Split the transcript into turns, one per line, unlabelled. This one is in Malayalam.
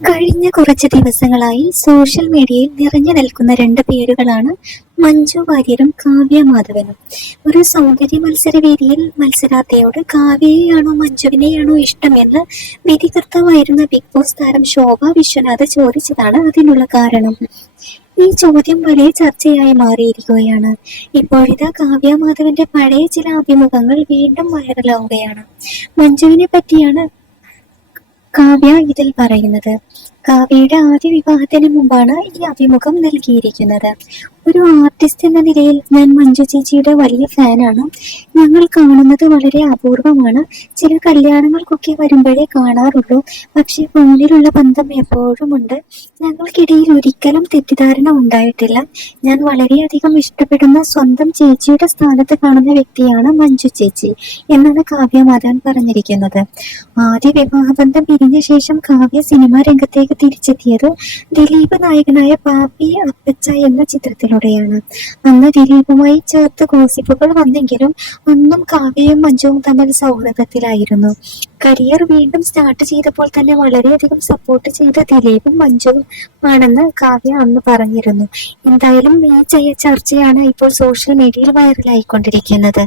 കഴിഞ്ഞ കുറച്ച് ദിവസങ്ങളായി സോഷ്യൽ മീഡിയയിൽ നിറഞ്ഞു നിൽക്കുന്ന രണ്ട് പേരുകളാണ് മഞ്ജു വാര്യരും കാവ്യ മാധവനും. ഒരു സൗന്ദര്യ മത്സര വേദിയിൽ മത്സരാർത്ഥിയോട് കാവ്യയെയാണോ മഞ്ജുവിനെയാണോ ഇഷ്ടമെന്ന് വിധികർത്താവായിരുന്ന ബിഗ് ബോസ് താരം ശോഭ വിശ്വനാഥ് ചോദിച്ചതാണ് അതിനുള്ള കാരണം. ഈ ചോദ്യം വലിയ ചർച്ചയായി മാറിയിരിക്കുകയാണ്. ഇപ്പോഴിതാ കാവ്യ മാധവന്റെ പഴയ ചില അഭിമുഖങ്ങൾ വീണ്ടും വൈറലാവുകയാണ് മഞ്ജുവിനെ പറ്റിയാണ് കാവ്യ ഇതിൽ പറയുന്നത് കാവ്യയുടെ ആദ്യ വിവാഹത്തിന് മുമ്പാണ് ഈ അഭിമുഖം നൽകിയിരിക്കുന്നത്. ഒരു ആർട്ടിസ്റ്റ് എന്ന നിലയിൽ ഞാൻ മഞ്ജു ചേച്ചിയുടെ വലിയ ഫാനാണ് ഞങ്ങൾ കാണുന്നത് വളരെ അപൂർവമാണ്. ചില കല്യാണങ്ങൾക്കൊക്കെ വരുമ്പോഴേ കാണാറുള്ളൂ. പക്ഷെ ഫോണിലുള്ള ബന്ധം എപ്പോഴും ഉണ്ട് ഞങ്ങൾക്കിടയിൽ ഒരിക്കലും തെറ്റിദ്ധാരണ ഉണ്ടായിട്ടില്ല. ഞാൻ വളരെയധികം ഇഷ്ടപ്പെടുന്ന സ്വന്തം ചേച്ചിയുടെ സ്ഥാനത്ത് കാണുന്ന വ്യക്തിയാണ് മഞ്ജു ചേച്ചി എന്നാണ് കാവ്യ മാതാൻ പറഞ്ഞിരിക്കുന്നത്. ആദ്യ വിവാഹബന്ധം പിരിഞ്ഞ ശേഷം കാവ്യ സിനിമാ രംഗത്തേക്ക് തിരിച്ചെത്തിയത് ദിലീപ് നായകനായ പാപ്പി അപ്പച്ച എന്ന ചിത്രത്തിലൂടെയാണ്. അന്ന് ദിലീപുമായി ചേർത്ത് ഗോസിപ്പുകൾ വന്നെങ്കിലും അന്നും കാവ്യയും മഞ്ജുവും തമ്മിൽ സൗഹൃദത്തിലായിരുന്നു. കരിയർ വീണ്ടും സ്റ്റാർട്ട് ചെയ്തപ്പോൾ തന്നെ വളരെയധികം സപ്പോർട്ട് ചെയ്ത ദിലീപും മഞ്ജുവും ആണെന്ന് കാവ്യ അന്ന് പറഞ്ഞിരുന്നു. എന്തായാലും ഈ ചർച്ചയാണ് ഇപ്പോൾ സോഷ്യൽ മീഡിയയിൽ വൈറലായിക്കൊണ്ടിരിക്കുന്നത്